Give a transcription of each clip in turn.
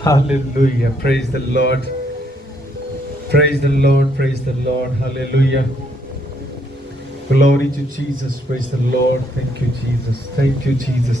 Hallelujah, praise the Lord, praise the Lord, praise the Lord, hallelujah, glory to Jesus, praise the Lord, thank you Jesus, thank you Jesus।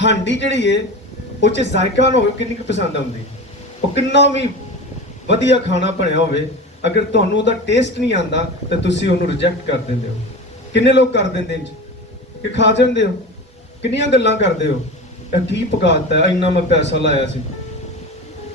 ਹਾਂਡੀ ਜਿਹੜੀ ਏ ਉਹ 'ਚ ਜ਼ਾਇਕਾ ਨਾ ਹੋਵੇ ਕਿੰਨੀ ਕੁ ਪਸੰਦ ਆਉਂਦੀ, ਉਹ ਕਿੰਨਾ ਵੀ ਵਧੀਆ ਖਾਣਾ ਬਣਿਆ ਹੋਵੇ, ਅਗਰ ਤੁਹਾਨੂੰ ਉਹਦਾ ਟੇਸਟ ਨਹੀਂ ਆਂਦਾ ਤਾਂ ਤੁਸੀਂ ਉਹਨੂੰ ਰਿਜੈਕਟ ਕਰ ਦਿੰਦੇ ਹੋ। ਕਿੰਨੇ ਲੋਕ ਕਰ ਦਿੰਦੇ ਨੇ ਕਿ ਖਾ ਜਾਂਦੇ ਹੋ, ਕਿੰਨੀਆਂ ਗੱਲਾਂ ਕਰਦੇ ਹੋ, ਇਹ ਕੀ ਪਕਾਤਾ ਹੈ, ਇੰਨਾ ਮੈਂ ਪੈਸਾ ਲਾਇਆ ਸੀ,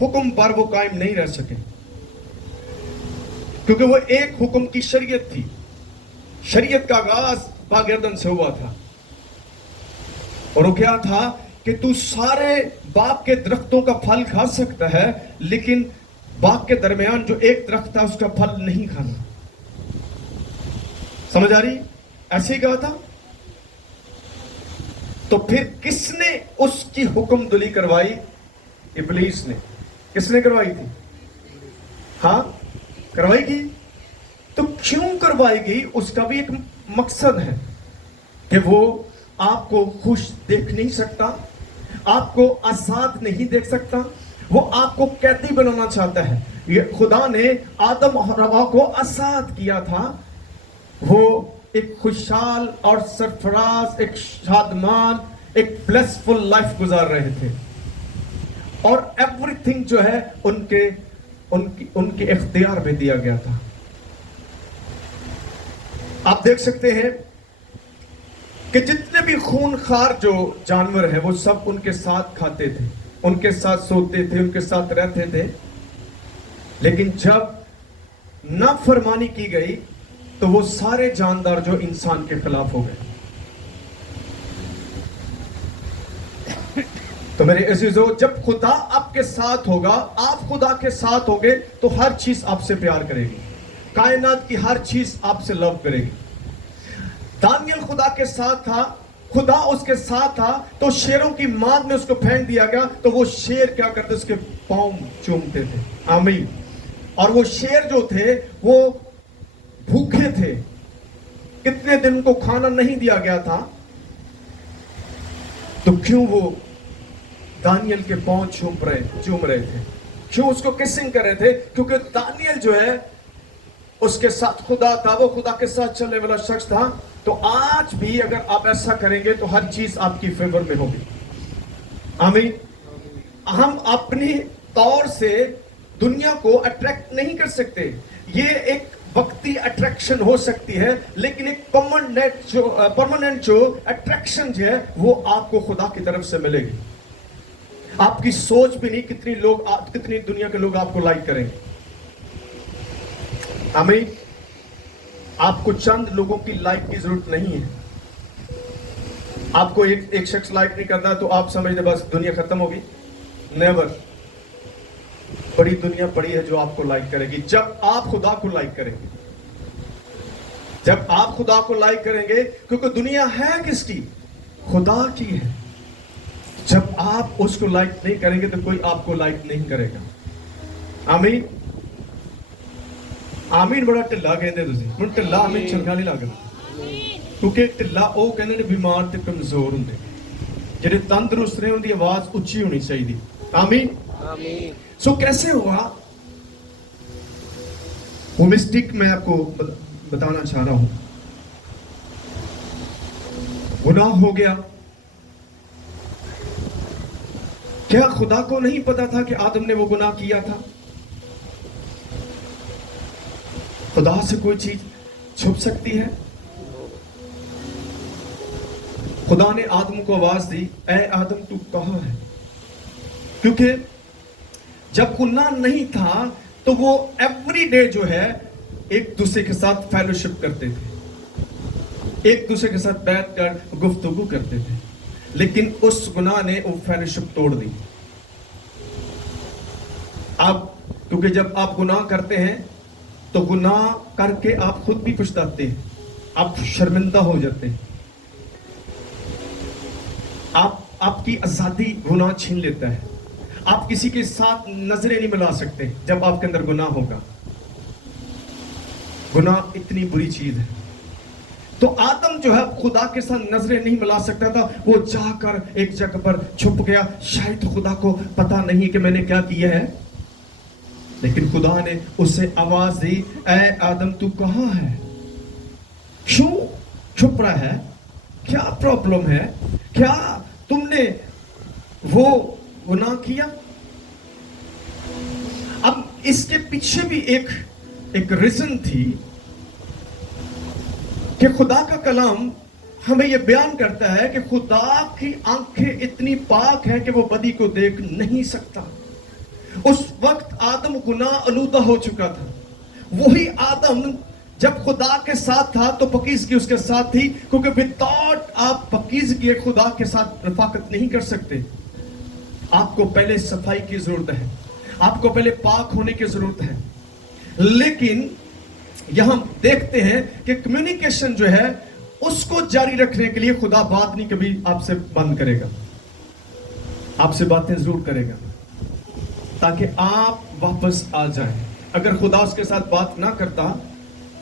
حکم پر وہ قائم نہیں رہ سکے، کیونکہ وہ ایک حکم کی شریعت تھی. شریعت کا آغاز باگردن سے ہوا تھا، اور وہ کیا تھا کہ تو سارے باغ کے درختوں کا پھل کھا سکتا ہے، لیکن باغ کے درمیان جو ایک درخت تھا اس کا پھل نہیں کھانا. سمجھ آ رہی؟ ایسے ہی کہا تھا. تو پھر کس نے اس کی حکم دلی کروائی؟ ابلیس نے. کس نے کروائی تھی؟ ہاں کروائی گی. تو کیوں کروائی گئی؟ اس کا بھی ایک مقصد ہے کہ وہ آپ کو خوش دیکھ نہیں سکتا، آپ کو آزاد نہیں دیکھ سکتا، وہ آپ کو قیدی بنانا چاہتا ہے. یہ خدا نے آدم اور حوا کو آزاد کیا تھا. وہ ایک خوشحال اور سرفراز، ایک شادمان، ایک بلیسفل لائف گزار رہے تھے، اور ایوری تھنگ جو ہے ان کے اختیار میں دیا گیا تھا. آپ دیکھ سکتے ہیں کہ جتنے بھی خونخوار جو جانور ہیں وہ سب ان کے ساتھ کھاتے تھے، ان کے ساتھ سوتے تھے، ان کے ساتھ رہتے تھے. لیکن جب نافرمانی کی گئی تو وہ سارے جاندار جو انسان کے خلاف ہو گئے. تو میرے عزیزو، جب خدا آپ کے ساتھ ہوگا، آپ خدا کے ساتھ ہوگے، تو ہر چیز آپ سے پیار کرے گی. کائنات کی ہر چیز آپ سے لو کرے گی. دانیل خدا کے ساتھ تھا، خدا اس کے ساتھ تھا، تو شیروں کی ماند میں اس کو پھینک دیا گیا تو وہ شیر کیا کرتے؟ اس کے پاؤں چومتے تھے. آمین. اور وہ شیر جو تھے وہ بھوکے تھے، کتنے دن کو کھانا نہیں دیا گیا تھا. تو کیوں وہ دانیل کے پاؤں چوم رہے تھے؟ کیوں اس کو کسنگ کر رہے تھے؟ کیونکہ دانیل جو ہے اس کے ساتھ خدا تھا، وہ خدا کے ساتھ چلنے والا شخص تھا. تو آج بھی اگر آپ ایسا کریں گے تو ہر چیز آپ کی فیور میں ہوگی. آمین. ہم اپنی طور سے دنیا کو اٹریکٹ نہیں کر سکتے. یہ ایک وقتی اٹریکشن ہو سکتی ہے، لیکن ایک پرماننٹ جو اٹریکشن جو ہے وہ آپ کو خدا کی طرف سے ملے گی. آپ کی سوچ بھی نہیں کتنی دنیا کے لوگ آپ کو لائک کریں گے. آمین. آپ کو چند لوگوں کی لائک کی ضرورت نہیں ہے. آپ کو ایک شخص لائک نہیں کرتا تو آپ سمجھتے بس دنیا ختم ہوگی. نیور. بڑی دنیا پڑی ہے جو آپ کو لائک کرے گی جب آپ خدا کو لائک کریں گے. جب آپ خدا کو لائک کریں گے، کیونکہ دنیا ہے کس کی؟ خدا کی ہے. جب آپ اس کو لائک نہیں کریں گے تو کوئی آپ کو لائک نہیں کرے گا. آمین. آمین. بڑا ٹلا کہندے تسی. ہن ٹلا آمین چنگا نہیں لگدا، کیونکہ ٹلا او کہندے نے بیمار تے کمزور ہوندے، جڑے تندرست نے ان دی آواز اچھی ہونی چاہیے. آمین. آمین. سو کیسے ہوا وہ مسٹیک میں آپ کو بتانا چاہ رہا ہوں. گناہ ہو گیا. کیا خدا کو نہیں پتا تھا کہ آدم نے وہ گناہ کیا تھا؟ خدا سے کوئی چیز چھپ سکتی ہے؟ خدا نے آدم کو آواز دی، اے آدم تو کہاں ہے؟ کیونکہ جب گناہ نہیں تھا تو وہ ایوری ڈے جو ہے ایک دوسرے کے ساتھ فیلوشپ کرتے تھے، ایک دوسرے کے ساتھ بیٹھ کر گفتگو کرتے تھے. لیکن اس گناہ نے وہ فیلوشپ توڑ دی. اب کیونکہ جب آپ گناہ کرتے ہیں تو گناہ کر کے آپ خود بھی پچھتاتے ہیں، آپ شرمندہ ہو جاتے ہیں. آپ کی آزادی گناہ چھین لیتا ہے. آپ کسی کے ساتھ نظریں نہیں ملا سکتے جب آپ کے اندر گناہ ہوگا. گناہ اتنی بری چیز ہے. تو آدم جو ہے خدا کے ساتھ نظریں نہیں ملا سکتا تھا. وہ جا کر ایک جگہ پر چھپ گیا. شاید خدا کو پتا نہیں کہ میں نے کیا کیا ہے. لیکن خدا نے اسے آواز دی، اے آدم تو کہاں ہے؟ کیوں چھپ رہا ہے؟ کیا پرابلم ہے؟ کیا تم نے وہ گناہ کیا؟ اب اس کے پیچھے بھی ایک ریزن تھی کہ خدا کا کلام ہمیں یہ بیان کرتا ہے کہ خدا کی آنکھیں اتنی پاک ہیں کہ وہ بدی کو دیکھ نہیں سکتا. اس وقت آدم گناہ آلودہ ہو چکا تھا. وہی آدم جب خدا کے ساتھ تھا تو پاکیزگی اس کے ساتھ تھی, کیونکہ وداؤٹ آپ پاکیزگی خدا کے ساتھ رفاقت نہیں کر سکتے. آپ کو پہلے صفائی کی ضرورت ہے, آپ کو پہلے پاک ہونے کی ضرورت ہے. لیکن یہاں دیکھتے ہیں کہ کمیونیکیشن جو ہے اس کو جاری رکھنے کے لیے خدا بات نہیں کبھی آپ سے بند کرے گا, آپ سے باتیں ضرور کرے گا تاکہ آپ واپس آ جائیں. اگر خدا اس کے ساتھ بات نہ کرتا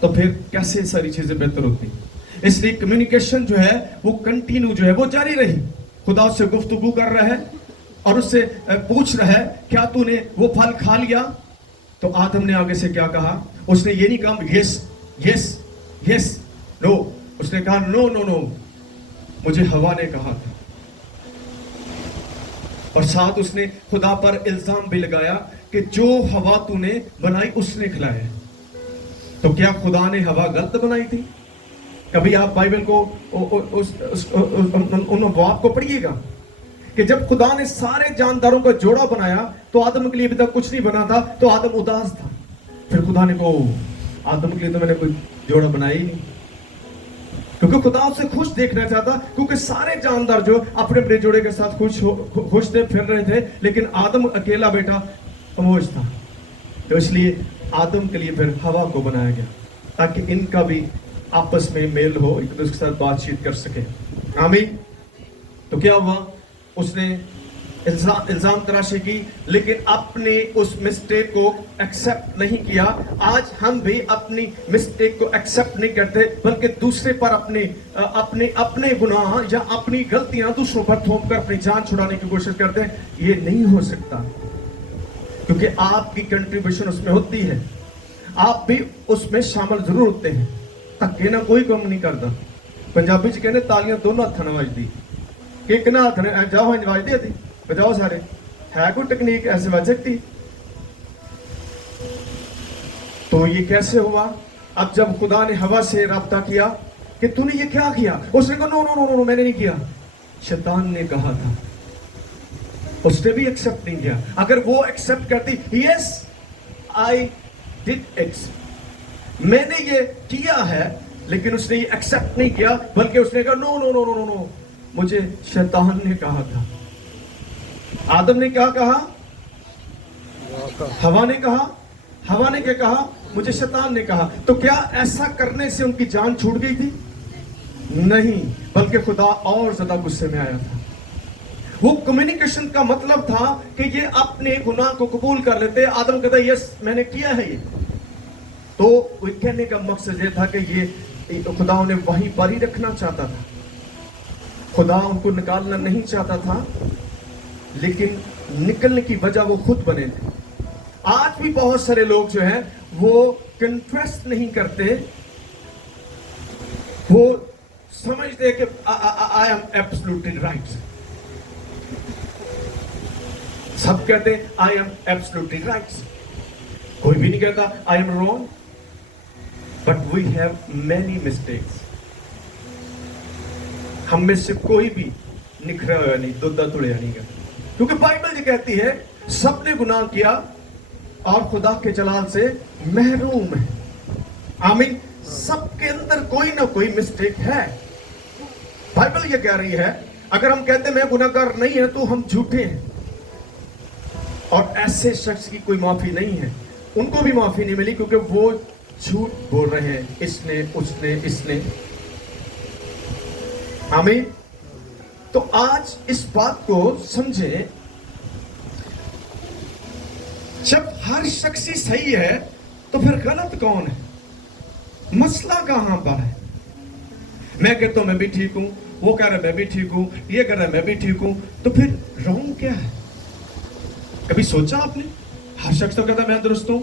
تو پھر کیسے ساری چیزیں بہتر ہوتی. اس لیے کمیونیکیشن جو ہے وہ کنٹینیو جو ہے وہ جاری رہی. خدا اس سے گفتگو کر رہا ہے اور اس سے پوچھ رہا ہے کیا تو نے وہ پھل کھا لیا؟ تو آدم نے آگے سے کیا کہا؟ اس نے یہ نہیں کہا یس یس یس نو, اس نے کہا نو نو نو, مجھے ہوا نے کہا تھا. اور ساتھ اس نے خدا پر الزام بھی لگایا کہ جو ہوا تو نے بنائی اس نے کھلایا. تو کیا خدا نے ہوا غلط بنائی تھی؟ کبھی آپ بائبل کو ان ابواب کو پڑھیے گا کہ جب خدا نے سارے جانداروں کا جوڑا بنایا تو آدم کے لیے ابھی تک کچھ نہیں بنا تھا, تو آدم اداس تھا. پھر خدا نے کہا آدم کے لیے تو میں نے کوئی جوڑا بنایا ہی نہیں, کیونکہ خدا اسے خوش دیکھنا چاہتا, کیونکہ سارے جاندار جو اپنے اپنے جوڑے کے ساتھ خوش تھے, پھر رہے تھے, لیکن آدم اکیلا بیٹا خاموش تھا. تو اس لیے آدم کے لیے پھر ہوا کو بنایا گیا تاکہ ان کا بھی آپس میں میل ہو, ایک دوسرے کے ساتھ بات چیت کر سکے. آمین. تو کیا ہوا؟ اس نے الزام تراشی کی, لیکن اپنے اس مسٹیک کو ایکسپٹ نہیں کیا. آج ہم بھی اپنی مسٹیک کو ایکسپٹ نہیں کرتے, بلکہ دوسرے پر اپنے گناہ یا اپنی غلطیاں دوسروں پر تھوپ کر اپنی جان چھڑانے کی کوشش کرتے ہیں. یہ نہیں ہو سکتا, کیونکہ آپ کی کنٹریبیوشن اس میں ہوتی ہے, آپ بھی اس میں شامل ضرور ہوتے ہیں. تکے نہ کوئی کم نہیں کرتا. پنجابی چ کہنے تالیاں دونوں ہاتھوں نال وجدی, کہ ایک نہ ہاتھ نے جاؤ ہنج وجدی ہے, بجاؤ سارے. ہے کوئی ٹیکنیک ایسے بج سکتی؟ تو یہ کیسے ہوا؟ اب جب خدا نے ہوا سے رابطہ کیا کہ تو نے یہ کیا کیا, اس نے کہا نو نو نو نو میں نے نہیں کیا, شیطان نے کہا تھا. اس نے بھی ایکسپٹ نہیں کیا. اگر وہ ایکسپٹ کرتی, یس آئی ڈڈ اٹ, میں نے یہ کیا ہے, لیکن اس نے یہ ایکسپٹ نہیں کیا, بلکہ اس نے کہا نو نو نو نو نو, مجھے شیطان نے کہا تھا. آدم نے کیا کہا؟ ہوا نے کہا. ہوا نے کیا کہا؟ مجھے شیطان نے کہا. تو کیا ایسا کرنے سے ان کی جان چھوٹ گئی تھی؟ نہیں, بلکہ خدا اور زیادہ غصے میں آیا تھا. وہ کمیونیکیشن کا مطلب تھا کہ یہ اپنے گناہ کو قبول کر لیتے. آدم کہتا یس میں نے کیا ہے یہ. تو وہ کہنے کا مقصد یہ تھا کہ یہ خدا انہیں وہیں پر ہی رکھنا چاہتا تھا, خدا ان کو نکالنا نہیں چاہتا تھا, لیکن نکلنے کی وجہ وہ خود بنے تھے. آج بھی بہت سارے لوگ جو ہیں وہ کنفیس نہیں کرتے, وہ سمجھتے کہ I am absolutely right. سب کہتے ہیں I am absolutely right. کوئی بھی نہیں کہتا I am wrong. But we have many mistakes. ہم میں سے کوئی بھی نکھرا ہوا نہیں, دودھا توڑیا نہیں گا, کیونکہ بائبل یہ کہتی ہے سب نے گناہ کیا اور خدا کے جلال سے محروم ہے. آمین. سب کے اندر کوئی نہ کوئی مسٹیک ہے. بائبل یہ کہہ رہی ہے اگر ہم کہتے میں گناہگار نہیں ہے تو ہم جھوٹے ہیں, اور ایسے شخص کی کوئی معافی نہیں ہے. ان کو بھی معافی نہیں ملی کیونکہ وہ جھوٹ بول رہے ہیں, اس نے اس نے. آمین. تو آج اس بات کو سمجھیں, جب ہر شخص ہی صحیح ہے تو پھر غلط کون ہے؟ مسئلہ کہاں پر ہے؟ میں کہتا ہوں میں بھی ٹھیک ہوں, وہ کہہ رہا ہے میں بھی ٹھیک ہوں, یہ کہہ رہا ہے میں بھی ٹھیک ہوں, تو پھر رونگ کیا ہے؟ کبھی سوچا آپ نے؟ ہر شخص تو کہتا ہے میں درست ہوں.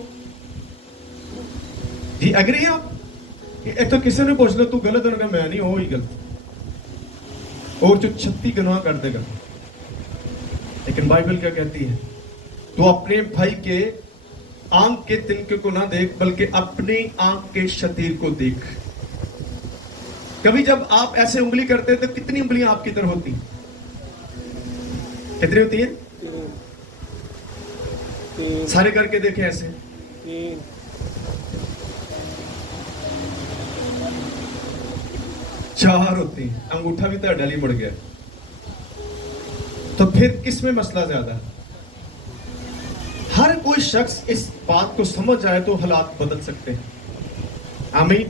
جی ایگری ہیں آپ؟ ایک تو کسی نے پوچھ لو تو غلط ہے, میں نہیں ہوں, وہی غلط, اور جو 36 گناہ کر دے گا. لیکن بائبل کیا کہتی ہے؟ تو اپنے بھائی کے آنکھ کے تنکے کو نہ دیکھ, بلکہ اپنی آنکھ کے شتیر کو دیکھ. کبھی جب آپ ایسے انگلی کرتے ہیں تو کتنی انگلیاں آپ کی طرف ہوتی ہیں؟ کتنی ہوتی ہیں؟ تین سارے کر کے دیکھیں ایسے. تین 4 ہوتی ہیں. انگوٹھا بھی تو ڈلی مڑ گیا. تو پھر کس میں مسئلہ زیادہ ہے؟ ہر کوئی شخص اس بات کو سمجھ آئے تو حالات بدل سکتے ہیں. آمین.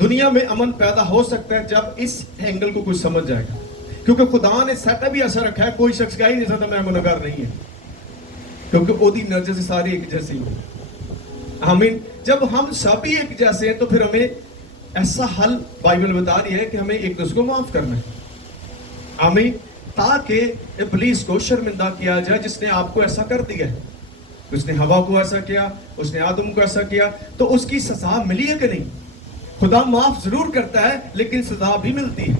دنیا میں امن پیدا ہو سکتا ہے جب اس اینگل کو کوئی سمجھ جائے گا. کیونکہ خدا نے سیٹ اپ بھی ایسا رکھا ہے, کوئی شخص کہہ ہی نہیں سکتا میں گنہگار نہیں ہے, کیونکہ اودی نظر سے ساری ایک جیسی ہیں. آمین. جب ہم سبھی ایک جیسے ہیں تو پھر ہمیں ایسا حل بائبل بتا رہی ہے کہ ہمیں ایک دوسرے کو معاف کرنا ہے. آمین. تاکہ ابلیس کو شرمندہ کیا جائے جس نے آپ کو ایسا کر دیا ہے. اس نے ہوا کو ایسا کیا, اس نے آدم کو ایسا کیا, تو اس کی سزا ملی ہے کہ نہیں؟ خدا معاف ضرور کرتا ہے لیکن سزا بھی ملتی ہے.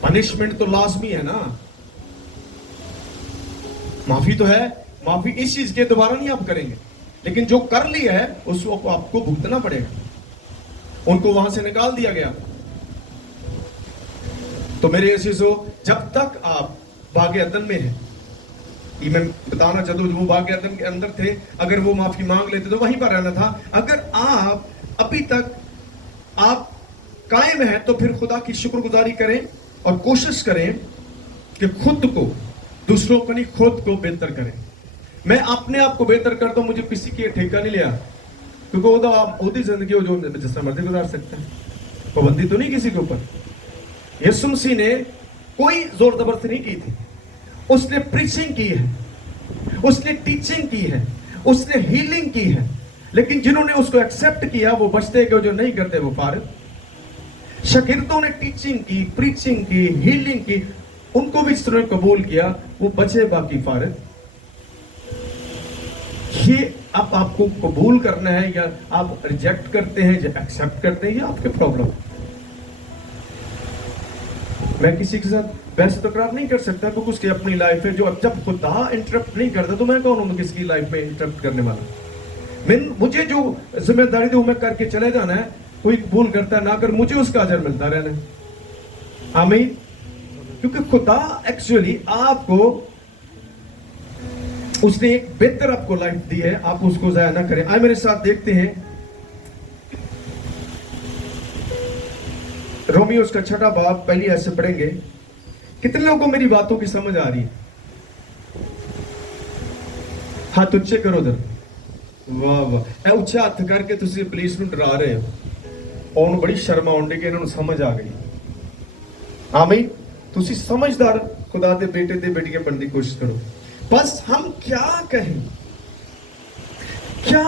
پنشمنٹ تو لازمی ہے نا. معافی تو ہے, معافی اس چیز کے دوبارہ نہیں آپ کریں گے, لیکن جو کر لیا ہے اس کو آپ کو بھگتنا پڑے گا. ان کو وہاں سے نکال دیا گیا. تو میرے عزیزو, جب تک آپ باغ عدن میں ہیں, یہ میں بتانا چاہتا ہوں, جو وہ باغ عدن کے اندر تھے, اگر وہ معافی مانگ لیتے تو وہیں پر رہنا تھا. اگر آپ ابھی تک آپ قائم ہیں تو پھر خدا کی شکر گزاری کریں اور کوشش کریں کہ خود کو, دوسروں کو نہیں, خود کو بہتر کریں. میں اپنے آپ کو بہتر کرتا ہوں, مجھے کسی کی ٹھیکہ نہیں لیا, کیونکہ وہ تو آپ ہوتی زندگی ہو جو جس طرح مرضی گزار سکتے ہیں, پابندی تو نہیں کسی کے اوپر. یسوع مسیح نے کوئی زور زبردستی نہیں کی تھی. اس نے پریچنگ کی ہے, اس نے ٹیچنگ کی ہے, اس نے ہیلنگ کی ہے, لیکن جنہوں نے اس کو ایکسپٹ کیا وہ بچتے گئے, جو نہیں کرتے وہ فارغ. شاگردوں نے ٹیچنگ کی, پریچنگ کی, ہیلنگ کی, ان کو بھی اس طرح قبول کیا, وہ بچے باقی فارغ. یہ اب آپ کو قبول کرنا ہے یا آپ ریجیکٹ کرتے ہیں یا ایکسپٹ کرتے ہیں, یہ آپ کے پرابلم. میں کسی کے ساتھ بحث تکرار نہیں کر سکتا کیونکہ اس کی اپنی لائف ہے. جو جب خدا انٹرپٹ نہیں کرتا تو میں کون ہوں کسی کی لائف میں انٹرپٹ کرنے والا؟ مجھے جو ذمہ داری دو میں کر کے چلے جانا ہے. کوئی قبول کرتا ہے نہ کر, مجھے اس کا اجر ملتا رہنا ہے. آمین. کیونکہ خدا ایکچولی آپ کو, اس نے ایک بہتر آپ کو لائف دی ہے, آپ اس کو ضائع نہ کریں. آئے میرے ساتھ دیکھتے ہیں رومیو اس کا 6واں باب, پہلی آیت سے پڑھیں گے. کتنے لوگوں کو میری باتوں کی سمجھ آ رہی ہے؟ ہاتھ اونچے کرو ادھر. واہ واہ, اے اونچا ہاتھ کر کے تسی پولیس نوں ڈرا رہے ہو, اور بڑی شرم آن ڈی کہ انہوں نے سمجھ آ گئی. آمین. تسی سمجھدار خدا دے بیٹے دے بیٹیاں بننے کی کوشش کرو. بس ہم کیا کہیں, کیا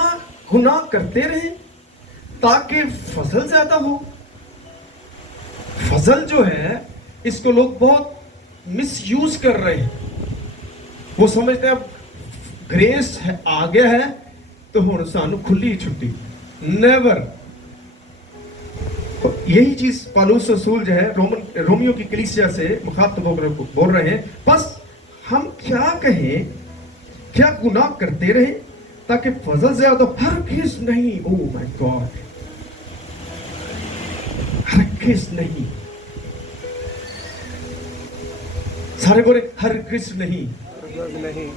گناہ کرتے رہیں تاکہ فضل زیادہ ہو؟ فضل جو ہے اس کو لوگ بہت مس یوز کر رہے ہیں. وہ سمجھتے ہیں اب گریس آ گیا ہے تو ہن سانو کھلی چھٹی. نیور. یہی چیز پالوس رسول جو ہے رومیو کی کلیسیا سے مخاطب ہو کر بول رہے ہیں. بس ہم کیا کہیں, کیا گناہ کرتے رہیں تاکہ فضل زیادہ ہو؟ ہرگز نہیں. او مائی گاڈ, ہرگز نہیں. سارے بولے ہرگز نہیں. ہرگز نہیں.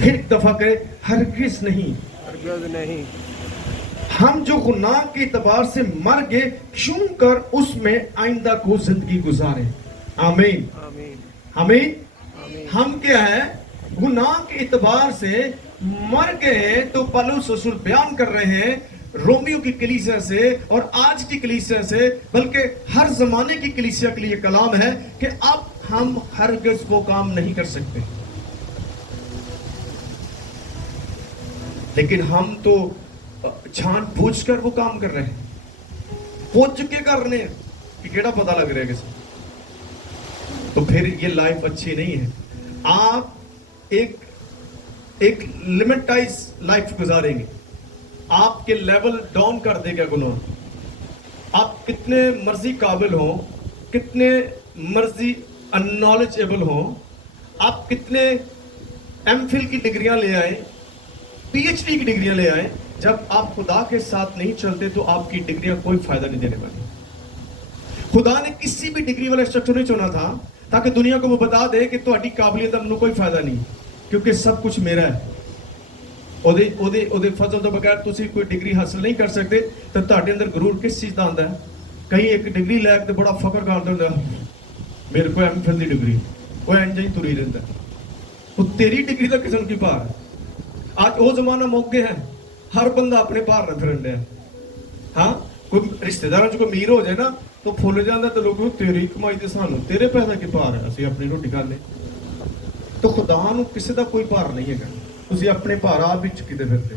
ایک دفعہ کہے ہرگز نہیں. ہرگز نہیں. ہم جو گناہ کے اعتبار سے مر گئے, کیوں کر اس میں آئندہ کو زندگی گزاریں. آمین. آمین. آمین. آمین. ہم کیا ہے, گناہ کے اعتبار سے مر گئے. تو پالوس رسول بیان کر رہے ہیں رومیو کی کلیسیا سے اور آج کی کلیسیا سے, بلکہ ہر زمانے کی کلیسیا کے لیے کلام ہے کہ اب ہم ہرگز وہ کام نہیں کر سکتے. لیکن ہم تو جان بوجھ کر وہ کام کر رہے ہیں, پوچھ کے کر رہے ہیں کہ کیڑا پتہ لگ رہا ہے کسی. تو پھر یہ لائف اچھی نہیں ہے. آپ ایک لمٹائز لائف گزاریں گے, آپ کے لیول ڈاؤن کر دے گا گناہ. آپ کتنے مرضی قابل ہوں, کتنے مرضی نالجیبل ہوں, آپ کتنے ایم فل کی ڈگریاں لے آئیں, پی ایچ ڈی کی ڈگریاں لے آئیں, جب آپ خدا کے ساتھ نہیں چلتے تو آپ کی ڈگریاں کوئی فائدہ نہیں دینے والی. خدا نے کسی بھی ڈگری والا اسٹرکچر نہیں چنا تھا, تاکہ دنیا کو وہ بتا دے کہ تہاڈی قابلیت دا مینوں کوئی فائدہ نہیں کیونکہ سب کچھ میرا ہے. ਉਹਦੇ ਫਜ਼ਲ ਤੋਂ ਬਗੈਰ ਤੁਸੀਂ ਕੋਈ ਡਿਗਰੀ ਹਾਸਲ ਨਹੀਂ ਕਰ ਸਕਦੇ ਤਾਂ ਤੁਹਾਡੇ ਅੰਦਰ ਗਰੂਰ ਕਿਸ ਚੀਜ਼ ਦਾ ਆਉਂਦਾ ਹੈ. ਕਈ ਇੱਕ ਡਿਗਰੀ ਲੈ ਕੇ ਤੇ ਬੜਾ ਫਖਰ ਕਰਦੇ ਹੁੰਦਾ ਮੇਰੇ ਕੋਲ ਐਮਫਿਲ ਦੀ ਡਿਗਰੀ ਉਹ ਇੰਜ ਹੀ ਤੁਰੀ ਰਹਿੰਦਾ. ਉਹ ਤੇਰੀ ਡਿਗਰੀ ਦਾ ਕਿਸੇ ਨੂੰ ਕੀ ਭਾਰ ਹੈ. ਅੱਜ ਉਹ ਜ਼ਮਾਨਾ ਮੁੱਕ ਗਿਆ ਹੈ. ਹਰ ਬੰਦਾ ਆਪਣੇ ਭਾਰ ਨਾਲ ਫਿਰਨ ਡਿਆ. ਹਾਂ ਕੋਈ ਰਿਸ਼ਤੇਦਾਰਾਂ ਚ ਕੋਈ ਅਮੀਰ ਹੋ ਜਾਏ ਨਾ ਤਾਂ ਫੁੱਲ ਜਾਂਦਾ ਤੇ ਲੋਕ ਤੇਰੀ ਕਮਾਈ ਤੇ ਸਾਨੂੰ ਤੇਰੇ ਪੈਸਾ ਕੀ ਭਾਰ ਹੈ ਅਸੀਂ ਆਪਣੀ ਰੋਟੀ ਖਾਂਦੇ. ਤਾਂ ਖੁਦਾ ਨੂੰ ਕਿਸੇ ਦਾ ਕੋਈ ਭਾਰ ਨਹੀਂ ਹੈਗਾ. ਤੁਸੀਂ ਆਪਣੇ ਭਾਰ ਆਪ ਵਿੱਚ ਕਿਤੇ ਫਿਰਦੇ.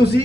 ਤੁਸੀਂ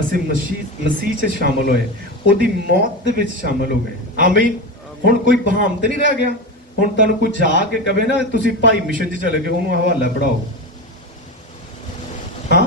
ਅਸੀਂ ਮਸੀਹ 'ਚ ਸ਼ਾਮਲ ਹੋਏ, ਉਹਦੀ ਮੌਤ ਦੇ ਵਿੱਚ ਸ਼ਾਮਲ ਹੋ ਗਏ. ਆਮੀਨ. ਹੁਣ ਕੋਈ ਬਹਾਮ ਤੇ ਨਹੀਂ ਰਹਿ ਗਿਆ. ਹੁਣ ਤੁਹਾਨੂੰ ਕੋਈ ਜਾ ਕੇ ਕਹੇ ਨਾ ਤੁਸੀਂ ਭਾਈ ਮਿਸ਼ਨ 'ਚ ਚਲੇ ਗਏ, ਉਹਨੂੰ ਹਵਾਲਾ ਪੜਾਓ. ਹਾਂ,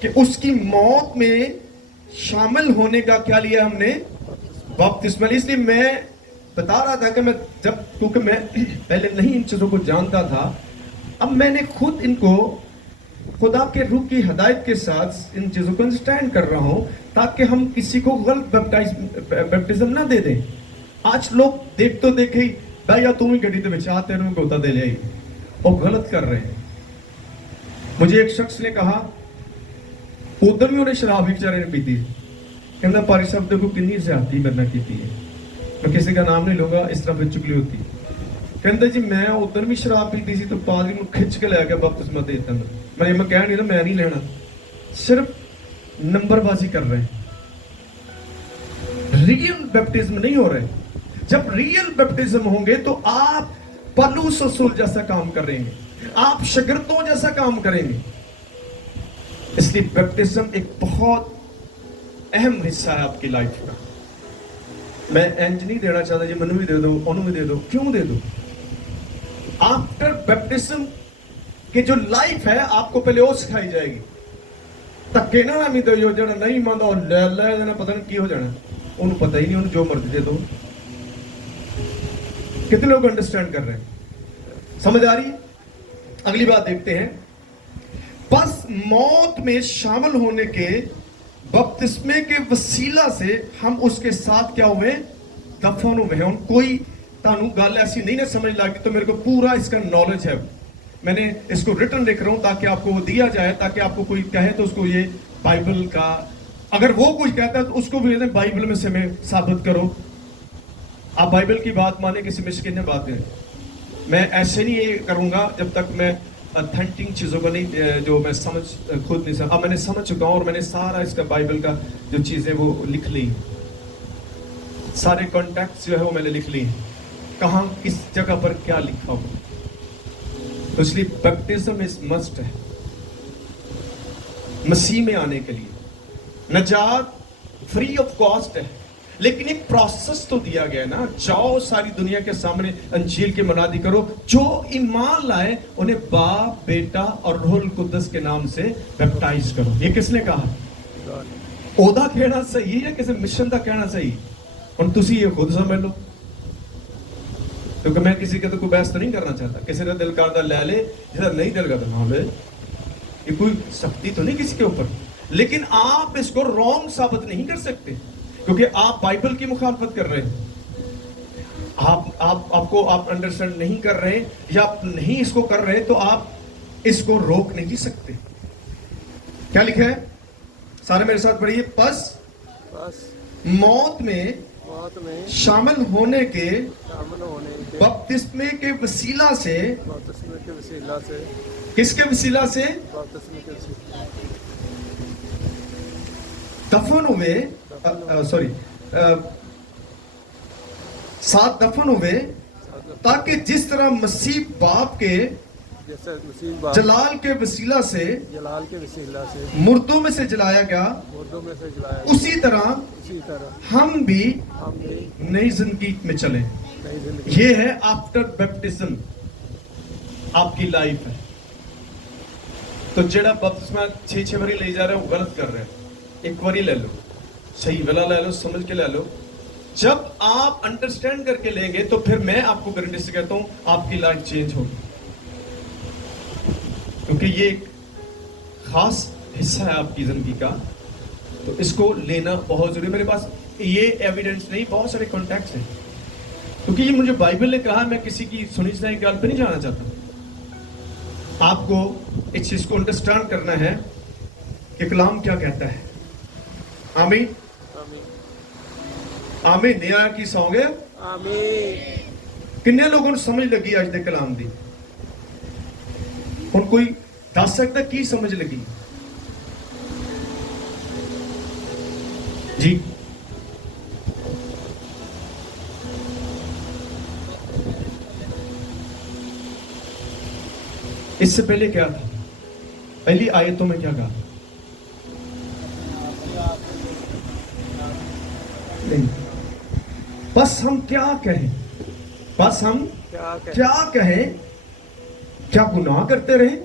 کہ اس کی موت میں شامل ہونے کا کیا لیا ہم نے؟ بپتسمہ. اس لیے میں بتا رہا تھا کہ میں جب کیونکہ میں پہلے نہیں ان چیزوں کو جانتا تھا, اب میں نے خود ان کو خدا کے روح کی ہدایت کے ساتھ ان چیزوں کو انڈرسٹینڈ کر رہا ہوں تاکہ ہم کسی کو غلط بیپٹزم نہ دے دیں. آج لوگ دیکھ تو دیکھے بھائی یا تم ہی گڈی تو بچاتے رہے گوتا دے لے اور غلط کر رہے ہیں. مجھے ایک شخص نے کہا ادھر بھی انہیں شراب بھی بیچارے نے پیتی, کہنا پاری صاحب دیکھو کنی زیادتی مرنا کیتی ہے, میں کسی کا نام نہیں لوں گا اس طرح پھر چکلی ہوتی. کہتا جی میں ادھر بھی شراب پیتی سی تو پادری میں کھچ کے لے گیا بپتسمہ دیتا. میں کہہ نہیں رہا میں نہیں لینا, صرف نمبر بازی کر رہے ہیں, ریئل بیپٹزم نہیں ہو رہے. جب ریئل بیپٹزم ہوں گے تو آپ پولس رسول جیسا کام کریں گے, آپ شاگردوں جیسا کام کریں گے. اس لیے بیپٹزم ایک بہت اہم حصہ ہے آپ کی لائف کا. میں انج نہیں دینا چاہتا جی منو بھی دے دو انہوں بھی دے دو, کیوں دے دو؟ آفٹر بیپٹزم کہ جو لائف ہے آپ کو پہلے وہ سکھائی جائے گی. تکے نہ نہیں دو جڑا نہیں مانتا اور لے لے جانا پتہ نہیں کی ہو جانا, انہوں پتہ ہی نہیں, انہوں جو مرضی دے دو. کتنے لوگ انڈرسٹینڈ کر رہے ہیں؟ سمجھ آ رہی ہے؟ اگلی بات دیکھتے ہیں. بس موت میں شامل ہونے کے بپتسمے کے وسیلہ سے ہم اس کے ساتھ کیا ہوئے؟ دفن ہوئے ہیں. کوئی تانوں گل ایسی نہیں نہ سمجھ لگی تو میرے کو پورا اس کا نالج ہے. میں نے اس کو ریٹن لکھ رہا ہوں تاکہ آپ کو وہ دیا جائے, تاکہ آپ کو کوئی کہے تو اس کو یہ بائبل کا, اگر وہ کچھ کہتا ہے تو اس کو بھی بائبل میں سے میں ثابت کرو. آپ بائبل کی بات مانیں, کسی مشکل نے بات کریں. میں ایسے نہیں یہ کروں گا جب تک میں اتھینٹک چیزوں کو نہیں, جو میں سمجھ خود نہیں سمجھ. اب میں نے سمجھ چکا ہوں اور میں نے سارا اس کا بائبل کا جو چیزیں وہ لکھ لی, سارے کانٹیکٹس جو ہے وہ میں نے لکھ لی, کہاں کس جگہ پر کیا لکھا ہو. تو اس لیے بیپٹزم از مسٹ ہے مسیح میں آنے کے لیے. نجات فری آف کاسٹ ہے, لیکن ایک پروسیس تو دیا گیا ہے نا. جاؤ ساری دنیا کے سامنے انجیل کی منادی کرو, جو ایمان لائے انہیں باپ بیٹا اور روح القدس کے نام سے بیپٹائز کرو. یہ کس نے کہا؟ عہدہ کہنا صحیح ہے, کسی مشن کا کہنا صحیح؟ اور تسی یہ خود سمجھ لو, کیونکہ میں کسی کے تو کوئی بحث تو نہیں کرنا چاہتا. کسی کا دل کرتا لے لے, جسا نہیں دل کرتا نہ لے. یہ کوئی سختی تو نہیں کسی کے اوپر, لیکن آپ اس کو رونگ ثابت نہیں کر سکتے کیونکہ آپ بائبل کی مخالفت کر رہے ہیں. آپ کو آپ انڈرسٹینڈ نہیں کر رہے یا آپ نہیں اس کو کر رہے تو آپ اس کو روک نہیں سکتے. کیا لکھا ہے؟ سارے میرے ساتھ پڑھیے. پس موت میں شامل ہونے کے بپتسمے کے وسیلہ سے, کس کے وسیلہ سے؟ دفن ہوئے, ساتھ دفن ہوئے, تاکہ جس طرح مسیح باپ کے جلال کے وسیلہ سے مردوں میں سے جلایا گیا, اسی طرح ہم بھی نئی زندگی میں چلیں. یہ ہے آفٹر بیپٹزم آپ کی لائف ہے. تو جڑا بپتسمہ 6 باری لے جا رہے ہیں وہ غلط کر رہے ہیں. ایک باری لے لو, صحیح والا لے لو, سمجھ کے لے لو. جب آپ انڈرسٹینڈ کر کے لیں گے تو پھر میں آپ کو گارنٹی سے کہتا ہوں آپ کی لائف چینج ہوگی, کیونکہ یہ ایک خاص حصہ ہے آپ کی زندگی کا. تو اس کو لینا بہت ضروری ہے. میرے پاس یہ ایویڈنس نہیں, بہت سارے کانٹیکٹس ہیں, کیونکہ یہ مجھے بائبل نے کہا, میں کسی کی سنی سنائی گل پہ نہیں جانا چاہتا. آپ کو اس چیز کو انڈرسٹینڈ کرنا ہے کہ کلام کیا کہتا ہے. آمین آمین. نیا کی سانگ ہے آمین. کنے لوگوں نے سمجھ لگی آج دے کلام دی؟ ہن کوئی دس سکتا کی سمجھ لگی؟ جی اس سے پہلے کیا تھا؟ پہلی آیتوں میں کیا کہا؟ نہیں. بس ہم کیا کہیں, بس ہم کیا کہیں, کیا گناہ کرتے رہے؟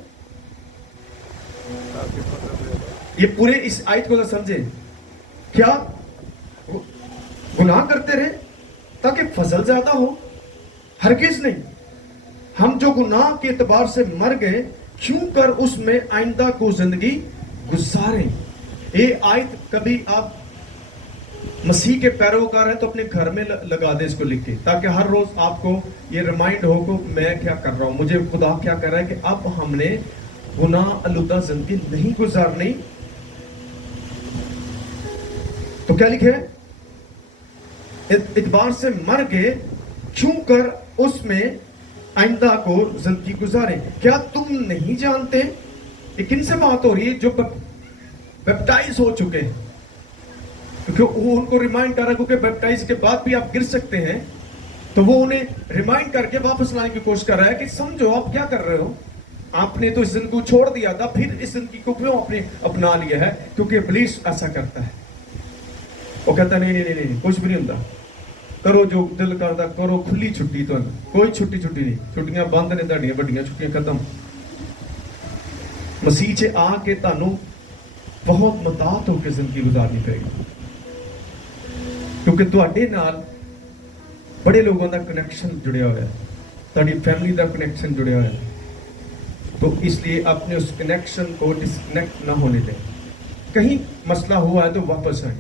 یہ پورے اس آیت کو سمجھیں. کیا گناہ کرتے رہے تاکہ فضل زیادہ ہو؟ ہرگز نہیں. ہم جو گناہ کے اعتبار سے مر گئے کیوں کر اس میں آئندہ کو زندگی گزاریں. یہ آیت کبھی آپ مسیح کے پیروکار ہیں تو اپنے گھر میں لگا دیں اس کو لکھ کے, تاکہ ہر روز آپ کو یہ ریمائنڈ ہو کہ میں کیا کر رہا ہوں, مجھے خدا کیا کر رہا ہے کہ اب ہم نے گناہ آلودہ زندگی نہیں گزارنی. تو کیا لکھے؟ اعتبار سے مر گئے کیوں کر اس میں آئندہ کو زندگی گزاریں. کیا تم نہیں جانتے؟ یہ کن سے بات ہو رہی ہے؟ جو بیپٹائز ہو چکے ہیں, کیونکہ وہ ان کو ریمائنڈ کر رہا ہے, کیونکہ بیپٹائز کے بعد بھی آپ گر سکتے ہیں, تو وہ انہیں ریمائنڈ کر کے واپس لانے کی کوشش کر رہا ہے کہ سمجھو آپ کیا کر رہے ہو. آپ نے تو اس زندگی کو چھوڑ دیا تھا, پھر اس زندگی کو کیوں آپ نے اپنا لیا ہے؟ کیونکہ ابلیس ایسا کرتا ہے. وہ کہتا ہے نہیں کچھ بھی نہیں ہوتا, کرو جو دل کرتا کرو, کھلی چھٹی تو کوئی چھٹی نہیں, چھٹیاں بند نے, تہاڈیاں بڑیاں چھٹیاں ختم. مسیح چ آ کے تانوں بہت متعت ہو کے زندگی گزارنی پڑے گی, کیونکہ تواڈے نال بڑے لوگوں دا کنیکشن جڑیا ہوا ہے, تہاڈی فیملی دا کنیکشن جڑیا ہوا ہے. تو اس لیے اپنے اس کنیکشن کو ڈسکنیکٹ نہ ہونے دیں. کہیں مسئلہ ہوا ہے تو واپس آئیں.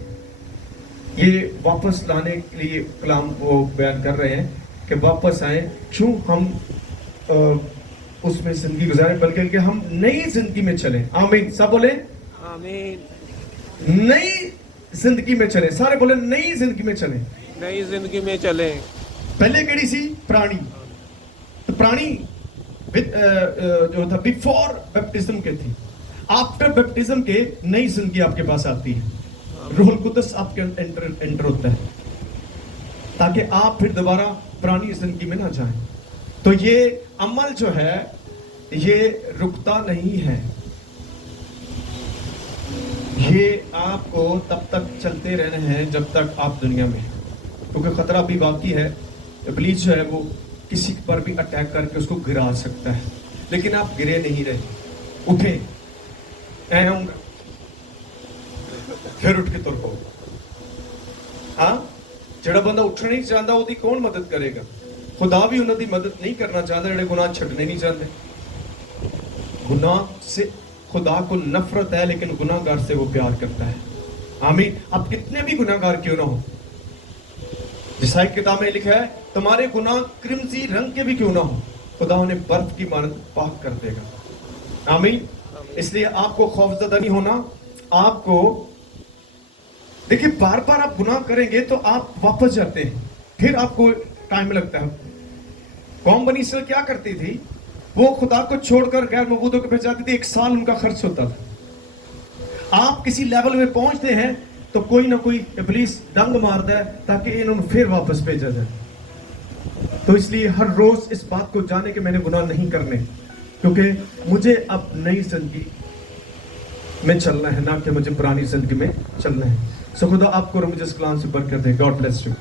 یہ واپس لانے کے لیے کلام وہ بیان کر رہے ہیں کہ واپس آئیں. کیوں ہم اس میں زندگی گزاریں, بلکہ کہ ہم نئی زندگی میں چلیں. آمین. سب بولیں آمین. نئی زندگی میں چلیں. سارے بولیں نئی زندگی میں چلیں. نئی زندگی میں چلیں. پہلے کیڑی سی؟ پرانی. تو پرانی جو تھا بیفور بیپٹزم کے تھی. آفٹر بیپٹزم کے نئی زندگی آپ کے پاس آتی ہے. روح القدس آپ کے انٹر ہوتا ہے, تاکہ آپ پھر دوبارہ پرانی زندگی میں نہ جائیں. تو یہ عمل جو ہے یہ رکتا نہیں ہے, یہ آپ کو تب تک چلتے رہنے ہیں جب تک آپ دنیا میں ہیں, کیونکہ خطرہ بھی باقی ہے. ابلیس جو ہے وہ کسی پر بھی اٹیک کر کے اس کو گرا سکتا ہے, لیکن آپ گرے نہیں رہے. اٹھیں, اے ہوں گا پھر اٹھ کے تر پاؤ. ہاں, جڑا بندہ اٹھنا نہیں چاہتا وہ کون مدد کرے گا؟ خدا بھی انہوں کی مدد نہیں کرنا چاہتا جڑے گناہ چھڈنے نہیں چاہتے. گناہ سے خدا کو نفرت ہے, لیکن گناہ گار سے وہ پیار کرتا ہے. آمین. اب کتنے بھی گناہ گار کیوں نہ ہو, جیسا کتاب میں لکھا ہے تمہارے گناہ کرمزی رنگ کے بھی کیوں نہ ہو, خدا انہیں برف کی مانند پاک کر دے گا. آمین. اس لیے آپ کو خوفزدہ نہیں ہونا. آپ کو دیکھیں بار بار آپ گناہ کریں گے تو آپ واپس جاتے ہیں, پھر آپ کو ٹائم لگتا ہے. قوم بنی اسرائیل کیا کرتی تھی؟ وہ خدا کو چھوڑ کر غیر معبودوں کے پاس جاتی تھی. 1 سال ان کا خرچ ہوتا تھا. آپ کسی لیول میں پہنچتے ہیں تو کوئی نہ کوئی ابلیس ڈنگ مارتا ہے تاکہ انہوں نے پھر واپس بھیجا جائے. تو اس لیے ہر روز اس بات کو جانے کہ میں نے گناہ نہیں کرنے, کیونکہ مجھے اب نئی زندگی میں چلنا ہے, نہ کہ مجھے پرانی زندگی میں چلنا ہے. سو خدا آپ کو اور مجھے اس کلام سے برکت دے. God bless you.